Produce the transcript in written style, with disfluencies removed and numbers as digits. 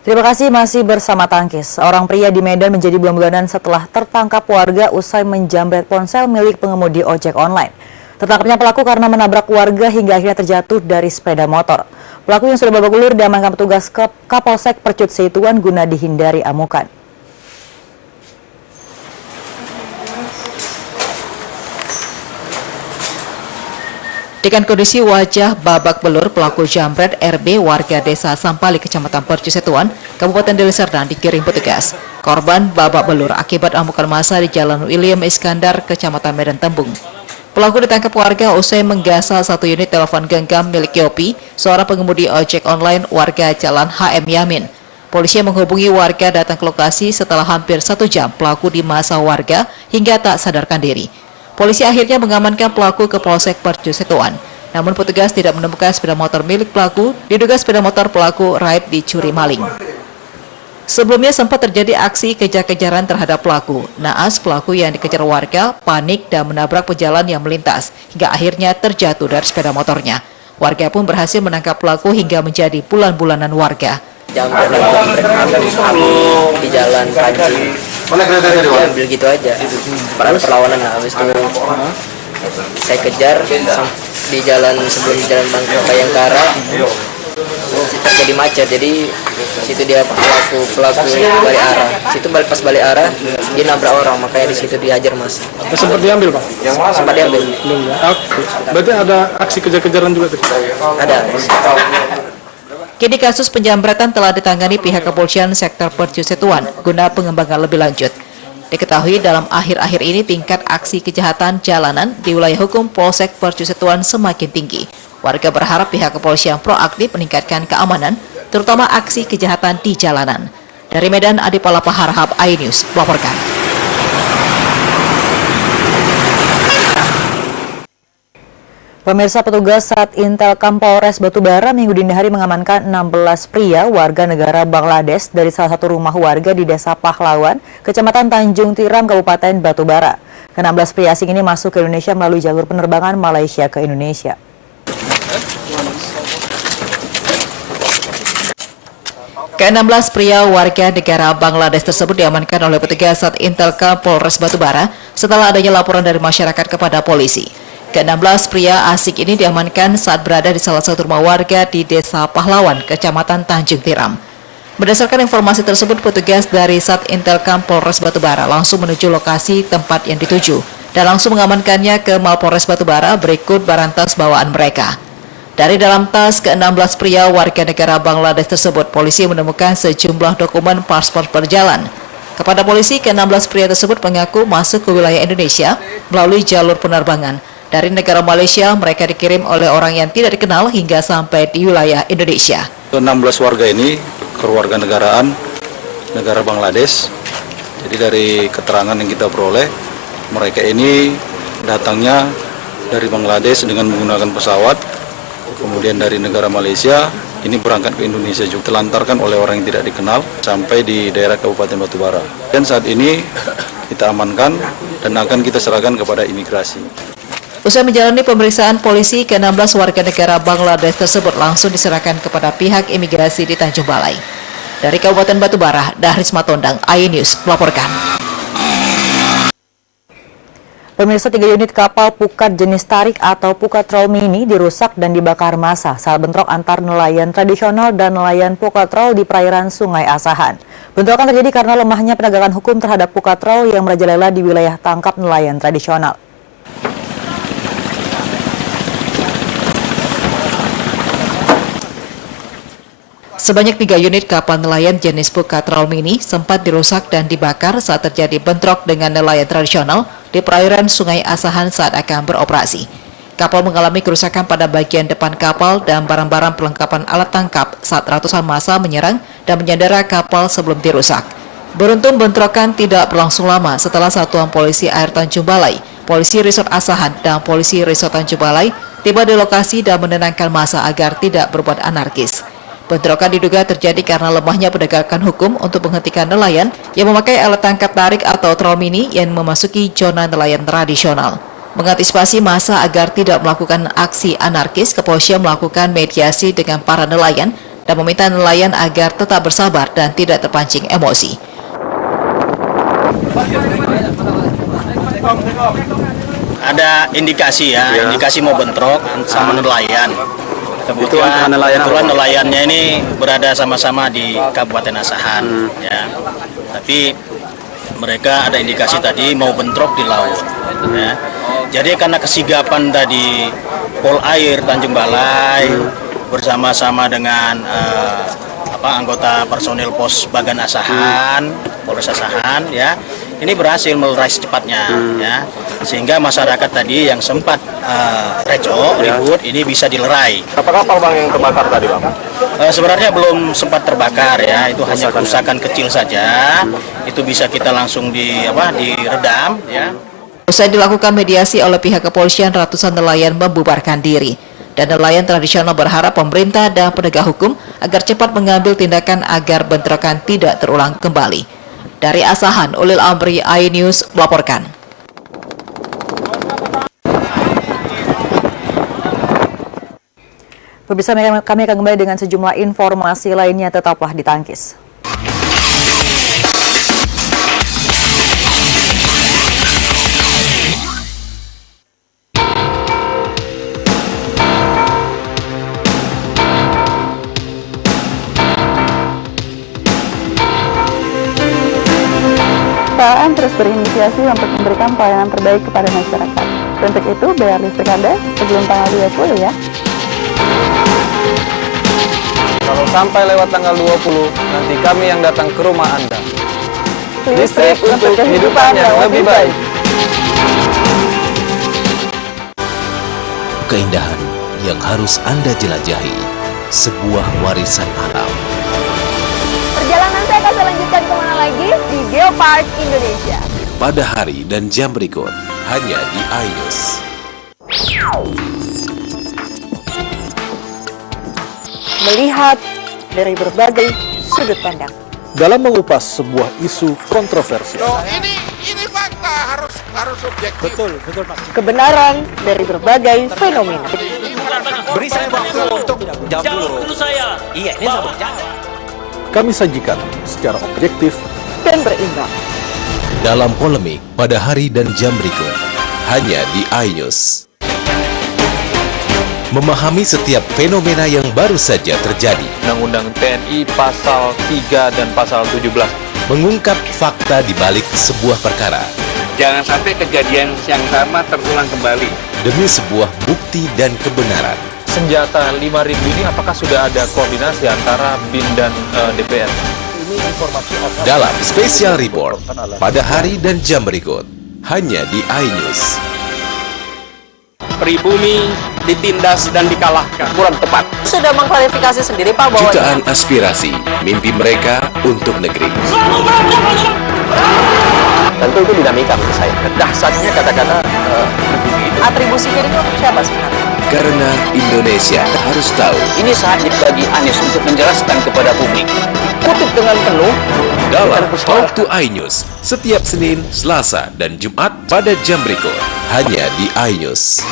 Terima kasih masih bersama Tangkis. Seorang pria di Medan menjadi bulan-bulanan setelah tertangkap warga usai menjamret ponsel milik pengemudi ojek online. Tertangkapnya pelaku karena menabrak warga hingga akhirnya terjatuh dari sepeda motor. Pelaku yang sudah babak belur diamankan petugas Kapolsek Percut Seituan guna dihindari amukan. Dengan kondisi wajah babak belur, pelaku jambret RB warga desa Sampali, Kecamatan Percut Seituan, Kabupaten Deli Serdang dikirim petugas. Korban babak belur akibat amukan massa di Jalan William Iskandar, Kecamatan Medan Tembung. Pelaku ditangkap warga usai menggasak satu unit telepon genggam milik Yopi, seorang pengemudi ojek online warga Jalan HM Yamin. Polisi menghubungi warga datang ke lokasi setelah hampir 1 jam pelaku dimasa warga hingga tak sadarkan diri. Polisi akhirnya mengamankan pelaku ke Polsek Percut Seituan. Namun petugas tidak menemukan sepeda motor milik pelaku, diduga sepeda motor pelaku raib dicuri maling. Sebelumnya sempat terjadi aksi kejar-kejaran terhadap pelaku. Naas pelaku yang dikejar warga panik dan menabrak pejalan yang melintas, hingga akhirnya terjatuh dari sepeda motornya. Warga pun berhasil menangkap pelaku hingga menjadi bulan-bulanan warga. Jambret di jalan Panci. Diambil gitu aja. Perlawanan lah, habis itu saya kejar di jalan sebelum jalan Bayangkara. Terjadi macet, jadi situ dia pelaku balik arah. Situ pas balik arah dia nabrak orang, makanya di situ dihajar mas. Sempat diambil pak? Sempat diambil. Berarti ada aksi kejar-kejaran juga tadi? Ada. Kini kasus penjambretan telah ditangani pihak kepolisian sektor Percut Seituan guna pengembangan lebih lanjut. Diketahui dalam akhir-akhir ini tingkat aksi kejahatan jalanan di wilayah hukum Polsek Percut Seituan semakin tinggi. Warga berharap pihak kepolisian proaktif meningkatkan keamanan, terutama aksi kejahatan di jalanan. Dari Medan, Adi Palapa Harahap, iNews melaporkan. Pemirsa, petugas Satintelkam Polres Batubara Minggu dini hari mengamankan 16 pria warga negara Bangladesh dari salah satu rumah warga di Desa Pahlawan, Kecamatan Tanjung Tiram, Kabupaten Batubara. Ke-16 pria asing ini masuk ke Indonesia melalui jalur penerbangan Malaysia ke Indonesia. Ke-16 pria warga negara Bangladesh tersebut diamankan oleh petugas Satintelkam Polres Batubara setelah adanya laporan dari masyarakat kepada polisi. Ke-16 pria asing ini diamankan saat berada di salah satu rumah warga di Desa Pahlawan, Kecamatan Tanjung Tiram. Berdasarkan informasi tersebut, petugas dari Satintelkam Polres Batubara langsung menuju lokasi tempat yang dituju dan langsung mengamankannya ke Mapolres Batubara berikut barang tas bawaan mereka. Dari dalam tas ke-16 pria warga negara Bangladesh tersebut, polisi menemukan sejumlah dokumen paspor berjalan. Kepada polisi, ke-16 pria tersebut mengaku masuk ke wilayah Indonesia melalui jalur penerbangan. Dari negara Malaysia, mereka dikirim oleh orang yang tidak dikenal hingga sampai di wilayah Indonesia. 16 warga ini kewarganegaraan negara Bangladesh. Jadi dari keterangan yang kita peroleh, mereka ini datangnya dari Bangladesh dengan menggunakan pesawat, kemudian dari negara Malaysia, ini berangkat ke Indonesia juga, telantarkan oleh orang yang tidak dikenal sampai di daerah Kabupaten Batubara. Dan saat ini kita amankan dan akan kita serahkan kepada imigrasi. Usai menjalani pemeriksaan polisi, ke-16 warga negara Bangladesh tersebut langsung diserahkan kepada pihak imigrasi di Tanjung Balai. Dari Kabupaten Batubara, Dahris Matondang, iNews melaporkan. Pemirsa, 3 unit kapal pukat jenis tarik atau pukat troll mini dirusak dan dibakar massa saat bentrok antar nelayan tradisional dan nelayan pukat troll di perairan Sungai Asahan. Bentrokan terjadi karena lemahnya penegakan hukum terhadap pukat troll yang merajalela di wilayah tangkap nelayan tradisional. Sebanyak 3 unit kapal nelayan jenis pukat troll mini sempat dirusak dan dibakar saat terjadi bentrok dengan nelayan tradisional di perairan Sungai Asahan saat akan beroperasi. Kapal mengalami kerusakan pada bagian depan kapal dan barang-barang perlengkapan alat tangkap saat ratusan massa menyerang dan menyandera kapal sebelum dirusak. Beruntung bentrokan tidak berlangsung lama setelah Satuan Polisi Air Tanjung Balai, Polisi Resort Asahan, dan Polisi Resort Tanjung Balai tiba di lokasi dan menenangkan massa agar tidak berbuat anarkis. Bentrokan diduga terjadi karena lemahnya penegakan hukum untuk menghentikan nelayan yang memakai alat tangkap tarik atau troll mini yang memasuki zona nelayan tradisional. Mengantisipasi massa agar tidak melakukan aksi anarkis, kepolisian melakukan mediasi dengan para nelayan dan meminta nelayan agar tetap bersabar dan tidak terpancing emosi. Ada indikasi indikasi mau bentrok sama nelayan. Kebetulan nelayannya ini berada sama-sama di Kabupaten Asahan, ya. Tapi mereka ada indikasi tadi mau bentrok di laut, ya. Jadi karena kesigapan tadi Polair Tanjung Balai bersama-sama dengan anggota personil Pos Bagan Asahan, Polres Asahan, ya. Ini berhasil melerai secepatnya, ya, sehingga masyarakat tadi yang sempat ribut ini bisa dilerai. Berapa kapal bang yang terbakar tadi bang? Sebenarnya belum sempat terbakar, ya, itu hanya kerusakan kecil saja. Itu bisa kita langsung diredam, ya. Usai dilakukan mediasi oleh pihak kepolisian, ratusan nelayan membubarkan diri. Dan nelayan tradisional berharap pemerintah dan penegak hukum agar cepat mengambil tindakan agar bentrokan tidak terulang kembali. Dari Asahan, Ulil Amri, iNews melaporkan. Pemirsa, kami akan kembali dengan sejumlah informasi lainnya, tetaplah di Tangkis. Perusahaan terus berinisiasi untuk memberikan pelayanan terbaik kepada masyarakat. Untuk itu, bayar listrik Anda sebelum tanggal 20 ya. Kalau sampai lewat tanggal 20, nanti kami yang datang ke rumah Anda. Listrik untuk kehidupan yang lebih baik. Keindahan yang harus Anda jelajahi, sebuah warisan alam. Perjalanan saya akan lanjutkan kemana lagi? Di Geopark Indonesia. Pada hari dan jam berikut, hanya di iNews. Melihat dari berbagai sudut pandang. Dalam mengupas sebuah isu kontroversial. Ini fakta harus objektif. Betul Pak. Kebenaran dari berbagai fenomena. Beri saya waktu untuk jawab dulu saya. Iya, ini saya jawab. Kami sajikan secara objektif Dan berimbang. Dalam polemik pada hari dan jam berikut, hanya di iNews. Memahami setiap fenomena yang baru saja terjadi. Undang-Undang TNI pasal 3 dan pasal 17. Mengungkap fakta di balik sebuah perkara. Jangan sampai kejadian yang sama terulang kembali. Demi sebuah bukti dan kebenaran. Senjata 5.000 ini apakah sudah ada koordinasi antara BIN dan DPR? Dalam Special Report pada hari dan jam berikut, hanya di iNews. Pribumi ditindas dan dikalahkan. Kurang tepat. Sudah mengklarifikasi sendiri Pak bahwa Jutaan aspirasi, mimpi mereka untuk negeri. Tentu itu dinamika menurut saya. Dahsyatnya kata-kata atribusinya itu siapa sebenarnya? Karena Indonesia harus tahu. Ini saat bagi Anies untuk menjelaskan kepada publik. kutip dengan penuh Dalam Talk to iNews, setiap Senin, Selasa, dan Jumat pada jam berikut, hanya di iNews.